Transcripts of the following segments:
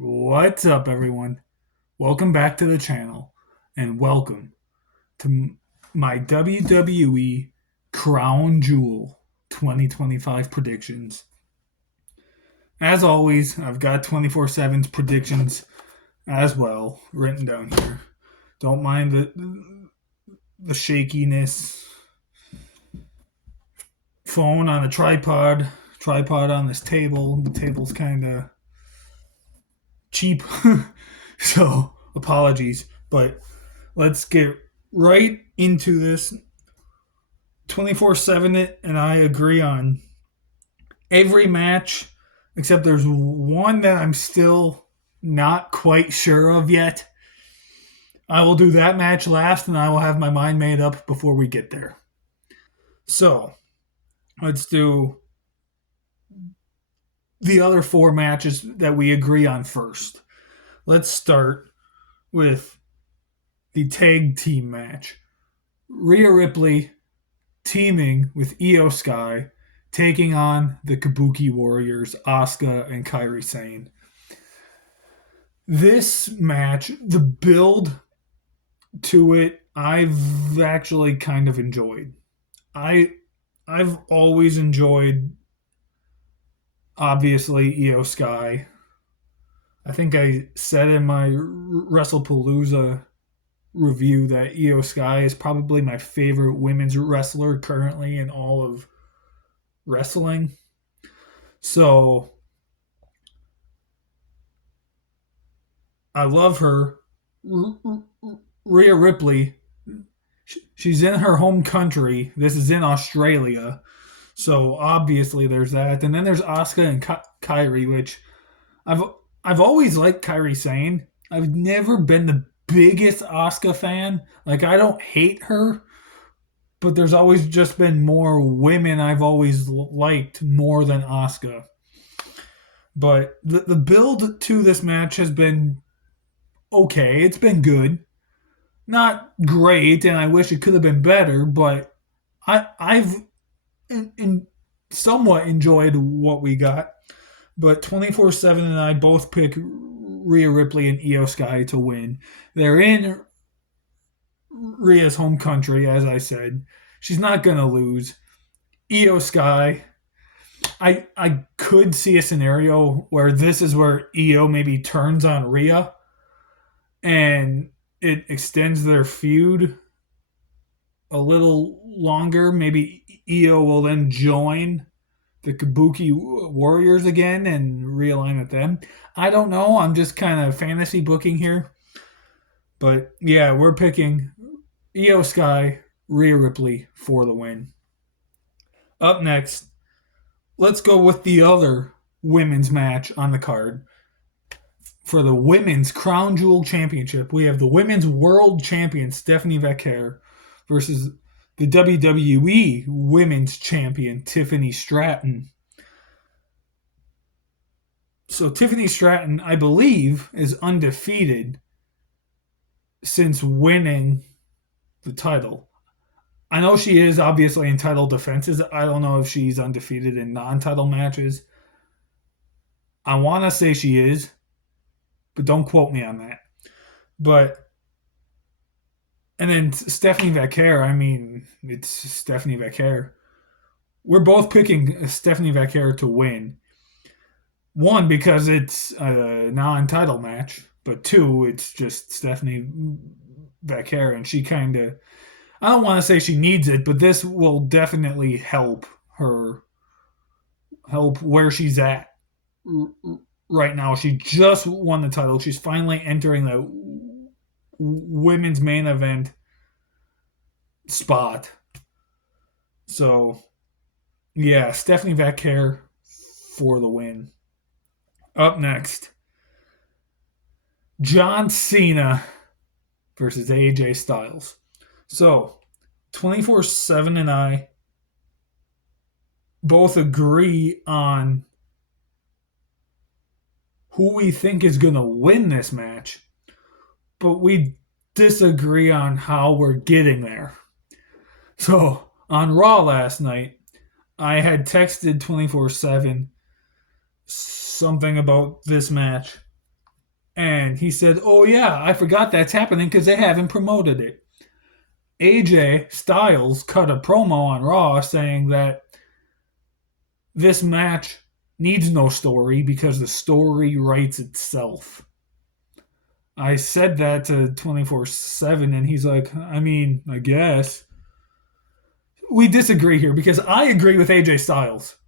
What's up, everyone? Welcome back to the channel, and welcome to my WWE Crown Jewel 2025 predictions. As always, I've got 24/7's predictions as well written down here. Don't mind the shakiness. Phone on a tripod on this table. The table's kind of cheap, so apologies, but let's get right into this. 24/7 it, and I agree on every match, except there's one that I'm still not quite sure of yet. I will do that match last, and I will have my mind made up before we get there. So, let's do the other four matches that we agree on first. Let's start with the tag team match. Rhea Ripley teaming with Io Sky, taking on the Kabuki Warriors, Asuka and Kairi Sane. This match, the build to it, I've actually kind of enjoyed. I I've always enjoyed, obviously, Io Sky. I think I said in my WrestlePalooza review that Io Sky is probably my favorite women's wrestler currently in all of wrestling. So I love her. Rhea Ripley, she's in her home country. This is in Australia. So obviously there's that. And then there's Asuka and Kairi, which I've I've always liked Kairi Sane. I've never been the biggest Asuka fan. Like, I don't hate her, but there's always just been more women I've always liked more than Asuka. But the build to this match has been okay. It's been good. Not great, and I wish it could have been better, but I've somewhat enjoyed what we got. But 24/7 and I both pick Rhea Ripley and Io Sky to win. They're in Rhea's home country, as I said. She's not going to lose. Io Sky, I could see a scenario where this is where Io maybe turns on Rhea and it extends their feud a little longer. Maybe Io will then join the Kabuki Warriors again and realign with them. I don't know. I'm just kind of fantasy booking here. But yeah, we're picking Io Sky, Rhea Ripley for the win. Up next, let's go with the other women's match on the card. For the Women's Crown Jewel Championship, we have the Women's World Champion Stephanie Vaquer versus the WWE Women's Champion Tiffany Stratton. So Tiffany Stratton, I believe, is undefeated since winning the title. I know she is obviously in title defenses. I don't know if she's undefeated in non-title matches. I want to say she is, but don't quote me on that. But and then Stephanie Vaquer, I mean, it's Stephanie Vaquer. We're both picking Stephanie Vaquer to win. One, because it's a non-title match, but two, it's just Stephanie Vaquer, and she kind of, I don't want to say she needs it, but this will definitely help her, help where she's at right now. She just won the title. She's finally entering the women's main event spot. So, yeah, Stephanie Vaquer for the win. Up next, John Cena versus AJ Styles. So, 24/7 and I both agree on who we think is going to win this match, but we disagree on how we're getting there. So, on Raw last night, I had texted 24/7 something about this match, And he said, "Oh yeah, I forgot that's happening because they haven't promoted it." AJ Styles cut a promo on Raw saying that this match needs no story because the story writes itself. I said that to 24/7, and he's like, I mean, I guess. We disagree here because I agree with AJ Styles,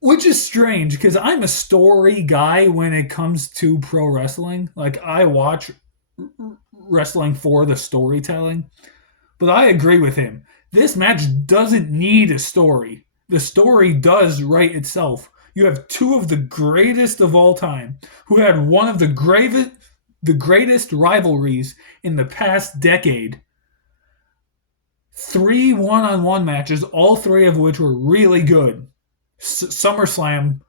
which is strange because I'm a story guy when it comes to pro wrestling. Like, I watch wrestling for the storytelling, but I agree with him. This match doesn't need a story. The story does write itself. You have two of the greatest of all time who had one of the greatest rivalries in the past decade. Three one-on-one matches, all three of which were really good. SummerSlam,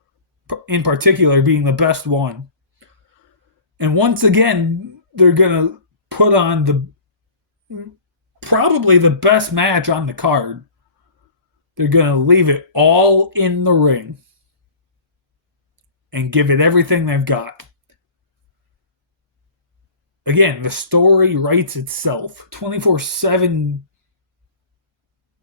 in particular, being the best one. And once again, they're gonna put on the probably the best match on the card. They're gonna leave it all in the ring and give it everything they've got. Again, the story writes itself. 24/7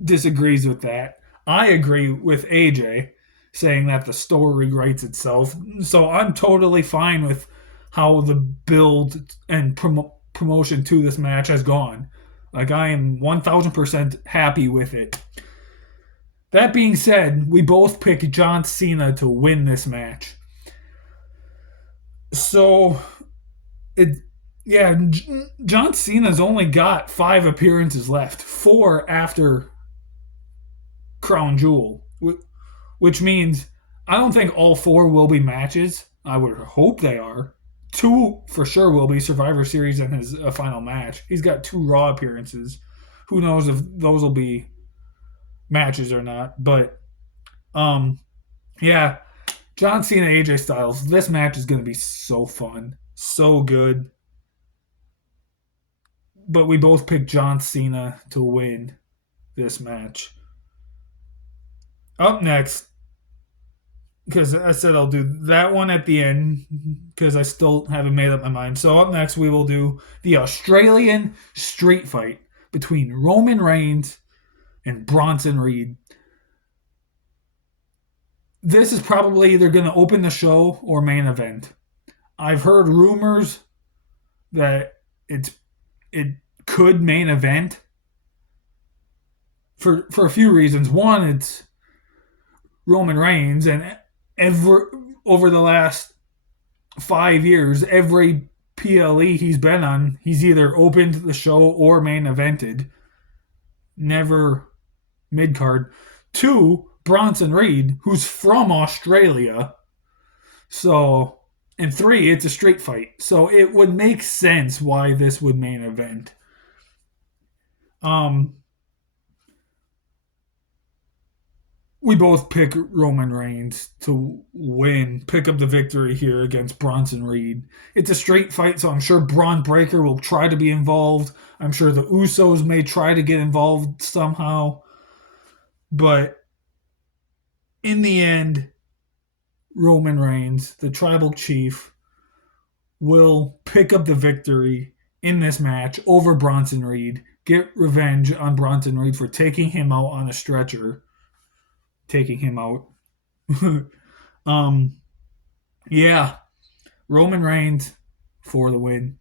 disagrees with that. I agree with AJ saying that the story writes itself. So I'm totally fine with how the build and promotion to this match has gone. Like, I am 1000% happy with it. That being said, we both pick John Cena to win this match. So, it yeah, John Cena's only got 5 appearances left, 4 after Crown Jewel, which means I don't think all 4 will be matches. I would hope they are. 2 for sure will be Survivor Series and his final match. He's got 2 Raw appearances. Who knows if those will be matches or not? But yeah, John Cena, AJ Styles. This match is going to be so fun, so good. But we both picked John Cena to win this match. Up next, because I said I'll do that one at the end because I still haven't made up my mind. So up next, we will do the Australian street fight between Roman Reigns and Bronson Reed. This is probably either going to open the show or main event. I've heard rumors that it could main event for a few reasons. One, it's Roman Reigns, and over the last 5 years, every PLE he's been on, he's either opened the show or main evented. Never mid card. 2, Bronson Reed, who's from Australia. So, and 3, it's a street fight. So it would make sense why this would main event. We both pick Roman Reigns to win, pick up the victory here against Bronson Reed. It's a straight fight, so I'm sure Braun Breaker will try to be involved. I'm sure the Usos may try to get involved somehow. But in the end, Roman Reigns, the tribal chief, will pick up the victory in this match over Bronson Reed, get revenge on Bronson Reed for taking him out on a stretcher. Taking him out. Yeah, Roman Reigns for the win.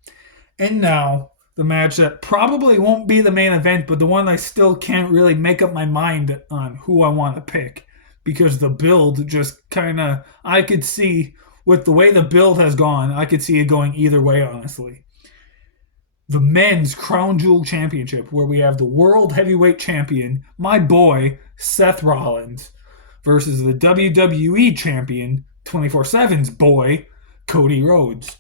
And now the match that probably won't be the main event, but the one I still can't really make up my mind on who I want to pick because the build just kind of, I could see with the way the build has gone, I could see it going either way, honestly. The men's Crown Jewel Championship, where we have the World Heavyweight Champion, my boy, Seth Rollins, versus the WWE Champion, 24/7's boy, Cody Rhodes.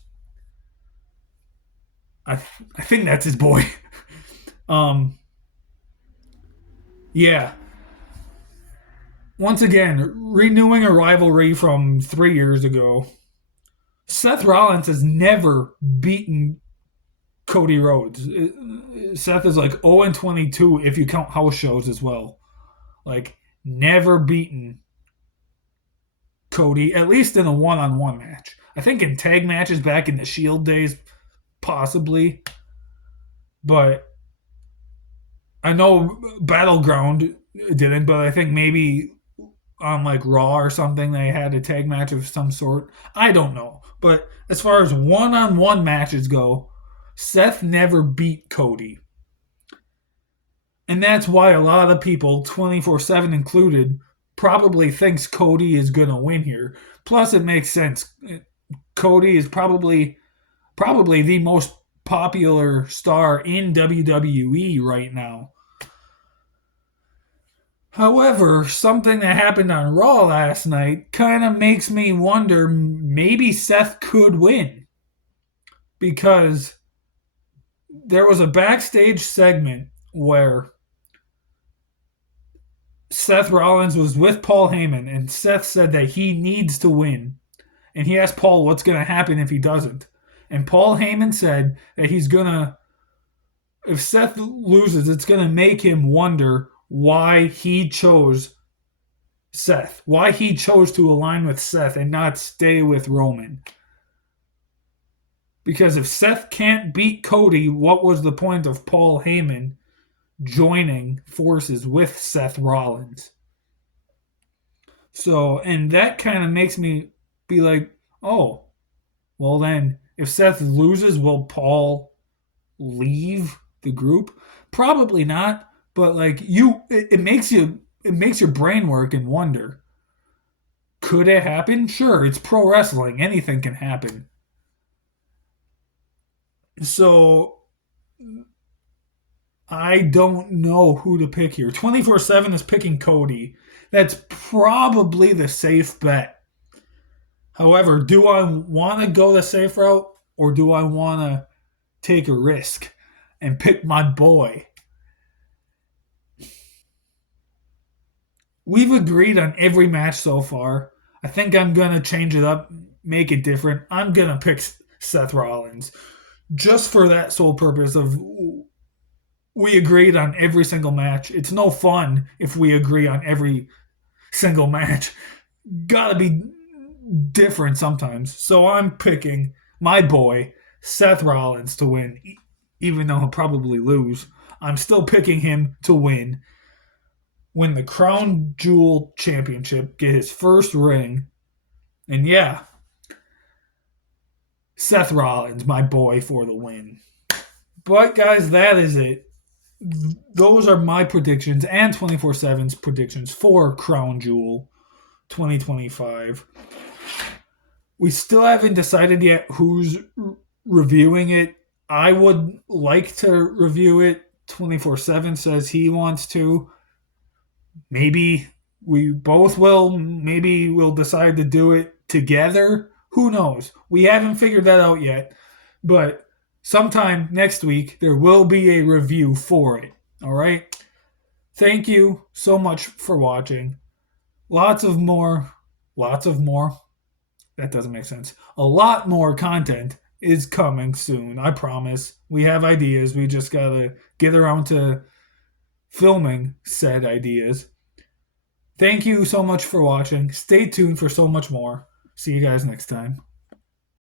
I think that's his boy. Yeah. Once again, renewing a rivalry from 3 years ago. Seth Rollins has never beaten Cody Rhodes. Seth is like 0-22 if you count house shows as well. Like, never beaten Cody, at least in a one-on-one match. I think in tag matches back in the Shield days, possibly, but I know Battleground didn't. But I think maybe on like Raw or something they had a tag match of some sort. I don't know, but as far as one-on-one matches go, Seth never beat Cody. And that's why a lot of people, 24/7 included, probably thinks Cody is going to win here. Plus, it makes sense. Cody is probably the most popular star in WWE right now. However, something that happened on Raw last night kind of makes me wonder maybe Seth could win because there was a backstage segment where Seth Rollins was with Paul Heyman, and Seth said that he needs to win. And he asked Paul what's going to happen if he doesn't. And Paul Heyman said that he's going to, if Seth loses, it's going to make him wonder why he chose Seth, why he chose to align with Seth and not stay with Roman. Because if Seth can't beat Cody, what was the point of Paul Heyman joining forces with Seth Rollins? So, and that kind of makes me be like, oh, well then, if Seth loses, will Paul leave the group? Probably not, but like it makes your brain work and wonder. Could it happen? Sure, it's pro wrestling. Anything can happen. So I don't know who to pick here. 24/7 is picking Cody. That's probably the safe bet. However, do I want to go the safe route or do I want to take a risk and pick my boy? We've agreed on every match so far. I think I'm going to change it up, make it different. I'm going to pick Seth Rollins just for that sole purpose of we agreed on every single match. It's no fun if we agree on every single match. Gotta be different sometimes. So I'm picking my boy, Seth Rollins, to win, even though he'll probably lose. I'm still picking him to win the Crown Jewel Championship, get his first ring. And yeah, Seth Rollins, my boy, for the win. But guys, that is it. Those are my predictions and 24/7's predictions for Crown Jewel 2025. We still haven't decided yet who's reviewing it. I would like to review it. 24/7 says he wants to. Maybe we both will. Maybe we'll decide to do it together. Who knows? We haven't figured that out yet. But sometime next week, there will be a review for it. All right? Thank you so much for watching. Lots of more. That doesn't make sense. A lot more content is coming soon. I promise. We have ideas. We just got to get around to filming said ideas. Thank you so much for watching. Stay tuned for so much more. See you guys next time.